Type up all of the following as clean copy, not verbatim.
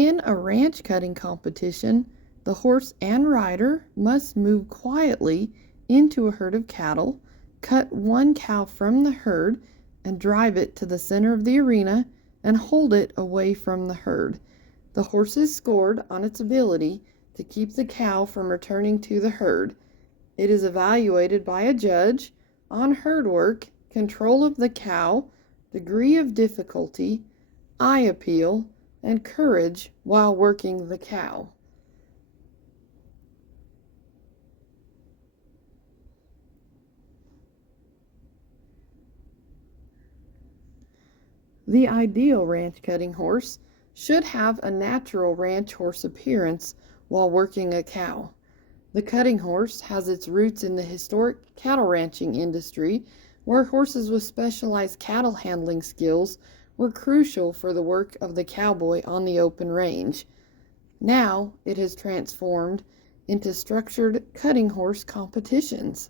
In a ranch cutting competition, the horse and rider must move quietly into a herd of cattle, cut one cow from the herd, and drive it to the center of the arena and hold it away from the herd. The horse is scored on its ability to keep the cow from returning to the herd. It is evaluated by a judge on herd work, control of the cow, degree of difficulty, eye appeal, and courage while working the cow. The ideal ranch cutting horse should have a natural ranch horse appearance while working a cow. The cutting horse has its roots in the historic cattle ranching industry, where horses with specialized cattle handling skills were crucial for the work of the cowboy on the open range. Now it has transformed into structured cutting horse competitions.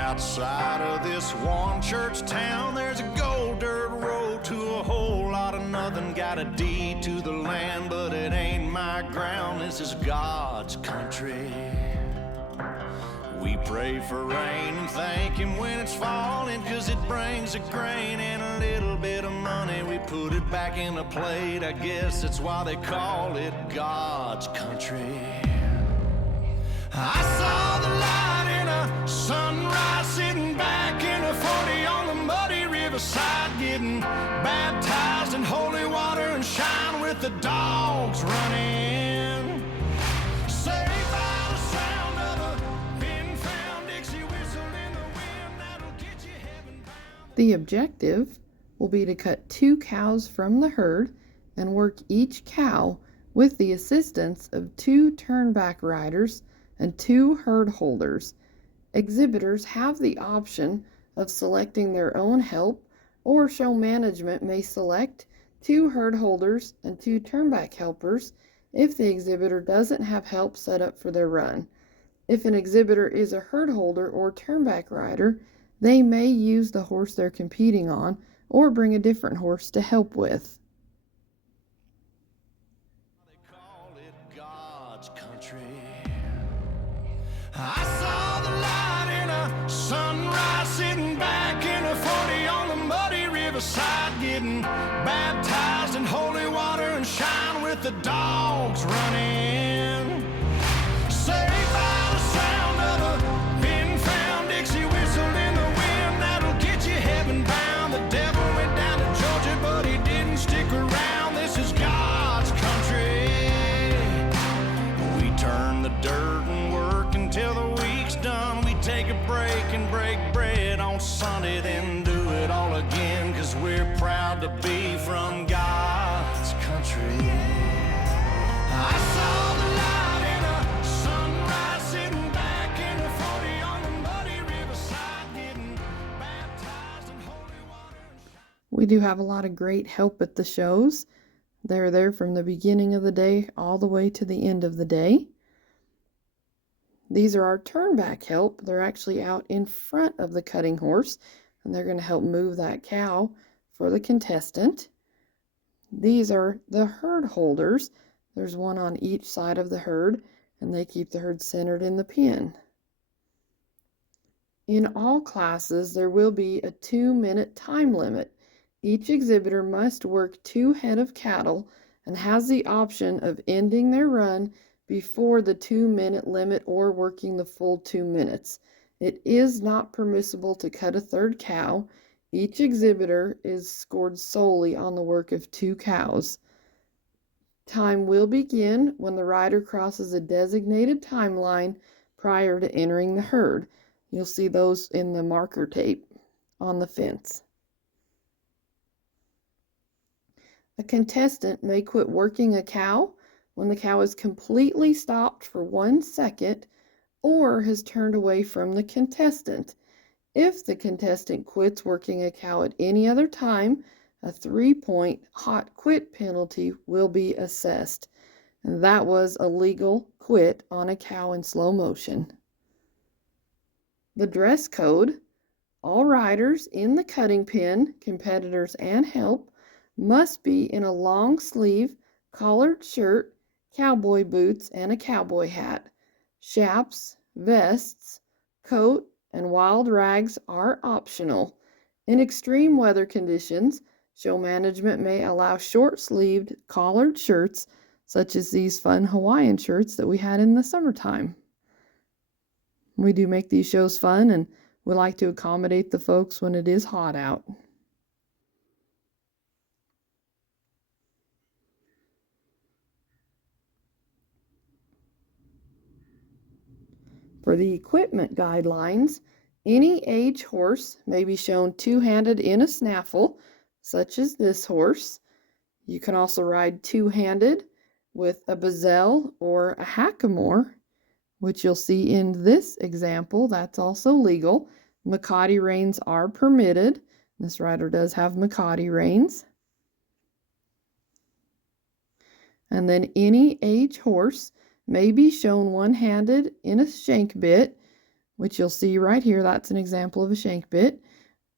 Outside of this one church town, there's a gold dirt road to a whole lot of nothing. Got a deed to the land, but it ain't my ground. This is God's country. We pray for rain and thank Him when it's falling, 'cause it brings a grain and a little bit of money. We put it back in a plate, I guess that's why they call it God's country. I saw the light in a sunrise, sitting back in a 40 on the muddy riverside, getting baptized in holy water and shine with the dogs running. Saved by the sound of a pin-found Dixie whistle in the wind, that'll get you heaven-bound. The objective will be to cut 2 cows from the herd and work each cow with the assistance of 2 turnback riders and 2 herd holders. Exhibitors have the option of selecting their own help, or show management may select 2 herd holders and 2 turnback helpers if the exhibitor doesn't have help set up for their run. If an exhibitor is a herd holder or turnback rider, they may use the horse they're competing on or bring a different horse to help with. They call it God's country. I saw the light in a sunrise, sitting back in a 40 on the muddy riverside, getting baptized in holy water and shine with the dogs running. Saved by the sound of a pin-found Dixie whistle in the wind, that'll get you heaven-bound. The devil went down to Georgia, but he didn't stick around. This is God's country. We turn the dirt and work until the week's done. We take a break and break bread on Sunday, then do it all again, 'cause we're proud to be from God's country. I saw the light in a sunrise, sitting back in a 40 on the muddy riverside, getting baptized in holy water. We do have a lot of great help at the shows. They're there from the beginning of the day all the way to the end of the day. These are our turnback help. They're actually out in front of the cutting horse, and they're going to help move that cow for the contestant. These are the herd holders. There's one on each side of the herd, and they keep the herd centered in the pen. In all classes, there will be a 2-minute time limit. Each exhibitor must work 2 head of cattle and has the option of ending their run before the 2-minute limit or working the full 2 minutes. It is not permissible to cut a third cow. Each exhibitor is scored solely on the work of 2 cows. Time will begin when the rider crosses a designated timeline prior to entering the herd. You'll see those in the marker tape on the fence. A contestant may quit working a cow when the cow is completely stopped for 1 second or has turned away from the contestant. If the contestant quits working a cow at any other time, a 3-point hot quit penalty will be assessed. And that was a legal quit on a cow in slow motion. The dress code: all riders in the cutting pen, competitors and help, must be in a long sleeve collared shirt, cowboy boots, and a cowboy hat. Chaps, vests, coat, and wild rags are optional. In extreme weather conditions, show management may allow short-sleeved collared shirts, such as these fun Hawaiian shirts that we had in the summertime. We do make these shows fun, and we like to accommodate the folks when it is hot out. For the equipment guidelines, any age horse may be shown two-handed in a snaffle, such as this horse. You can also ride two-handed with a bezelle or a hackamore, which you'll see in this example. That's also legal. Makati reins are permitted. This rider does have Makati reins. And then any age horse may be shown one-handed in a shank bit, which you'll see right here. That's an example of a shank bit,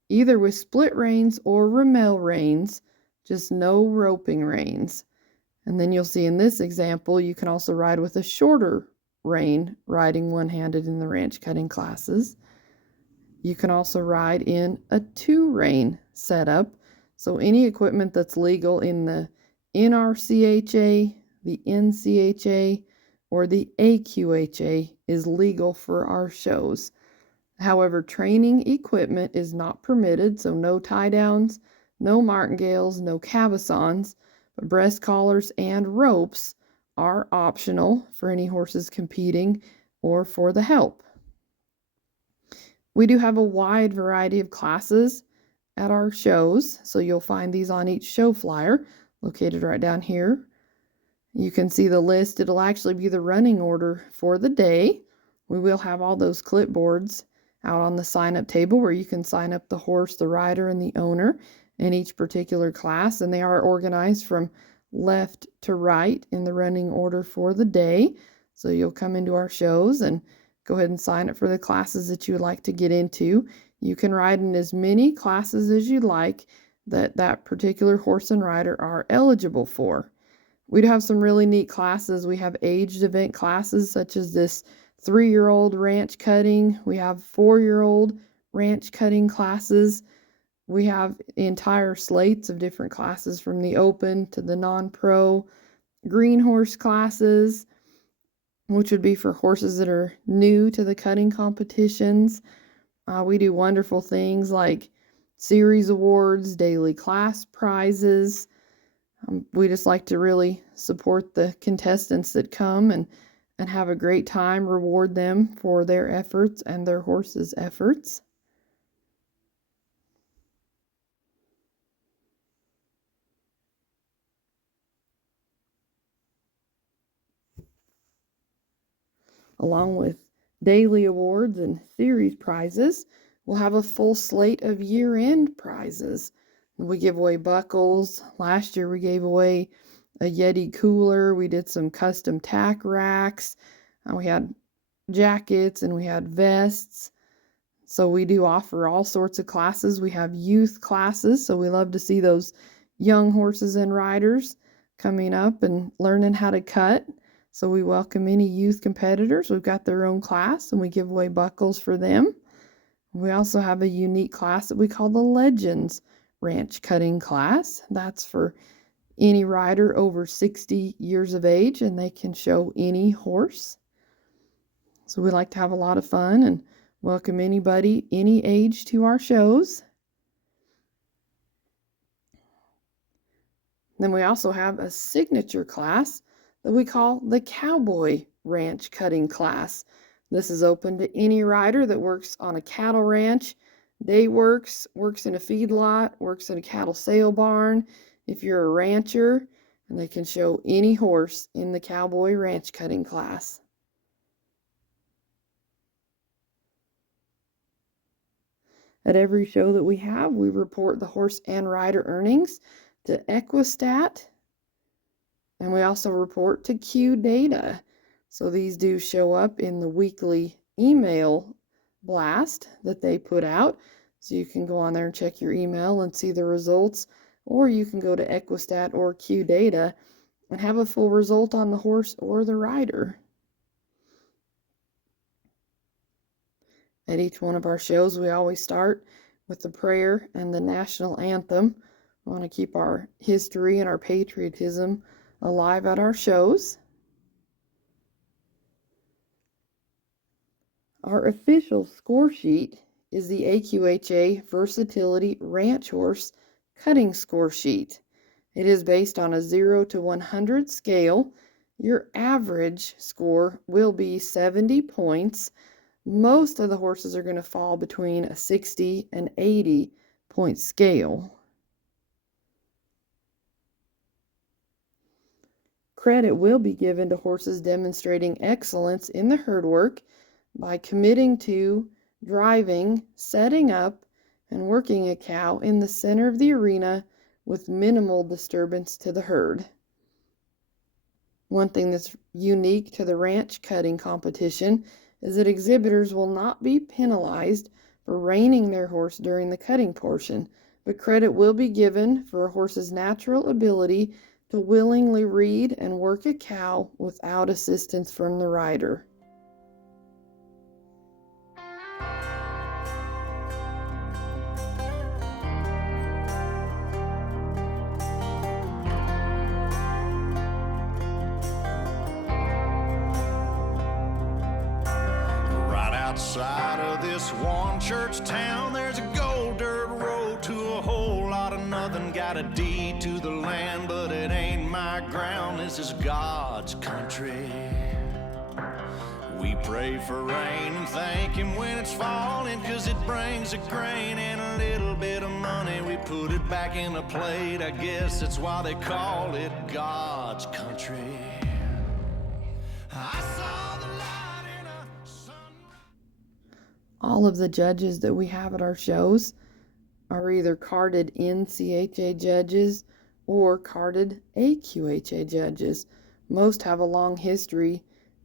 either with split reins or Rommel reins, just no roping reins. And then you'll see in this example, you can also ride with a shorter rein, riding one-handed in the ranch cutting classes. You can also ride in a two-rein setup. So any equipment that's legal in the NRCHA, the NCHA, or the AQHA is legal for our shows. However, training equipment is not permitted, so no tie downs, no martingales, no cabossons, but breast collars and ropes are optional for any horses competing or for the help. We do have a wide variety of classes at our shows, so you'll find these on each show flyer located right down here. You can see the list. It'll actually be the running order for the day. We will have all those clipboards out on the sign-up table where you can sign up the horse, the rider, and the owner in each particular class, and they are organized from left to right in the running order for the day. So you'll come into our shows and go ahead and sign up for the classes that you would like to get into. You can ride in as many classes as you like that particular horse and rider are eligible for. We do have some really neat classes. We have aged event classes such as this 3-year-old ranch cutting. We have 4-year-old ranch cutting classes. We have entire slates of different classes from the open to the non-pro. Green horse classes, which would be for horses that are new to the cutting competitions. We do wonderful things like series awards, daily class prizes. We just like to really support the contestants that come and have a great time, reward them for their efforts and their horses' efforts. Along with daily awards and series prizes, we'll have a full slate of year-end prizes. We give away buckles. Last year we gave away a Yeti cooler. We did some custom tack racks. We had jackets and we had vests. So we do offer all sorts of classes. We have youth classes, so we love to see those young horses and riders coming up and learning how to cut. So we welcome any youth competitors. We've got their own class and we give away buckles for them. We also have a unique class that we call the Legends Ranch Cutting class. That's for any rider over 60 years of age, and they can show any horse. So we like to have a lot of fun and welcome anybody, any age, to our shows. Then we also have a signature class that we call the Cowboy Ranch Cutting class. This is open to any rider that works on a cattle ranch, day works in a feedlot, works in a cattle sale barn. If you're a rancher, and they can show any horse in the Cowboy Ranch Cutting class. At every show that we have, we report the horse and rider earnings to Equistat, and we also report to Q Data. So these do show up in the weekly email blast that they put out. So you can go on there and check your email and see the results, or you can go to Equistat or Q Data and have a full result on the horse or the rider. At each one of our shows, we always start with the prayer and the national anthem. We want to keep our history and our patriotism alive at our shows. Our official score sheet is the AQHA Versatility Ranch Horse Cutting Score Sheet. It is based on a 0 to 100 scale. Your average score will be 70 points. Most of the horses are going to fall between a 60 and 80 point scale. Credit will be given to horses demonstrating excellence in the herd work by committing to driving, setting up, and working a cow in the center of the arena with minimal disturbance to the herd. One thing that's unique to the ranch cutting competition is that exhibitors will not be penalized for reining their horse during the cutting portion, but credit will be given for a horse's natural ability to willingly read and work a cow without assistance from the rider. Outside of this one church town, there's a gold dirt road to a whole lot of nothing. Got a deed to the land, but it ain't my ground. This is God's country. We pray for rain and thank Him when it's falling, 'cause it brings a grain and a little bit of money. We put it back in the plate, I guess that's why they call it God's country. I saw the light in a sun. All of the judges that we have at our shows are either carded NCHA judges or carded AQHA judges. Most have a long history,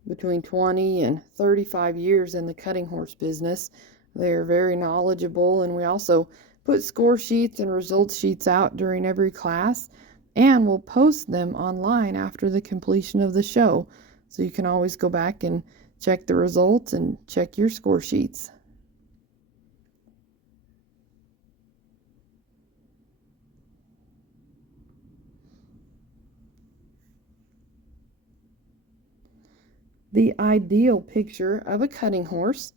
between 20 and 35 years in the cutting horse business. They are very knowledgeable, and we also put score sheets and results sheets out during every class, and we'll post them online after the completion of the show. So you can always go back and check the results and check your score sheets. The ideal picture of a cutting horse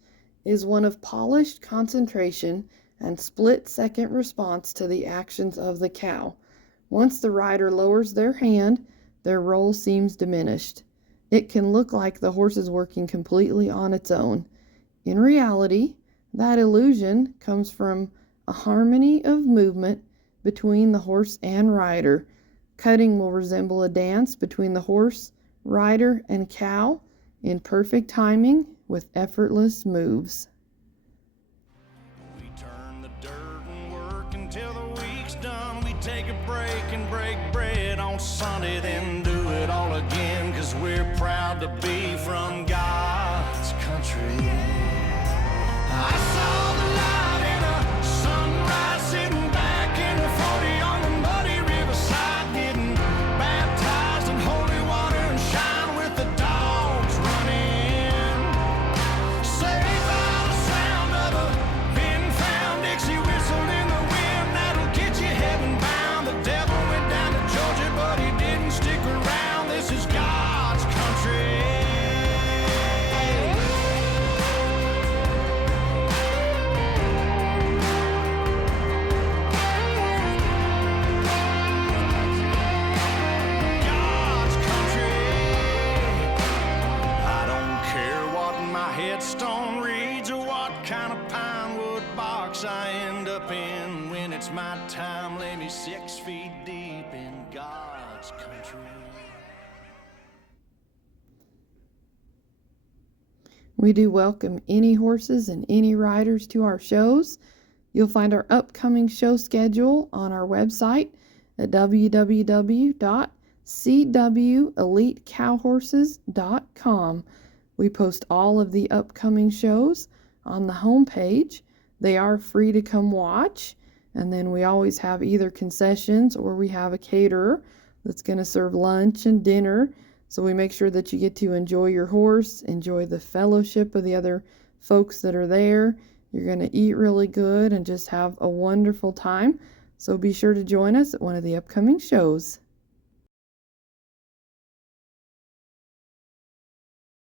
is one of polished concentration and split-second response to the actions of the cow. Once the rider lowers their hand, their role seems diminished. It can look like the horse is working completely on its own. In reality, that illusion comes from a harmony of movement between the horse and rider. Cutting will resemble a dance between the horse, rider, and cow, in perfect timing with effortless moves. We turn the dirt and work until the week's done. We take a break and break bread on Sunday, then do it all again, 'cause we're proud to be from God's country. I saw the light in a sunrise, sitting back in the 40 on the muddy riverside, getting baptized in holy water and shine with the dogs running. Saved by the sound of a pin-found Dixie whistle in the wind, that'll get you heaven bound. The devil went down to Georgia, but he didn't stick around. This is God's country. Headstone reads or what kind of pine wood box I end up in. When it's my time, lay me 6 feet deep in God's country. We do welcome any horses and any riders to our shows. You'll find our upcoming show schedule on our website at www.cwelitecowhorses.com. We post all of the upcoming shows on the homepage. They are free to come watch, and then we always have either concessions or we have a caterer that's going to serve lunch and dinner. So we make sure that you get to enjoy your horse, enjoy the fellowship of the other folks that are there. You're going to eat really good and just have a wonderful time. So be sure to join us at one of the upcoming shows.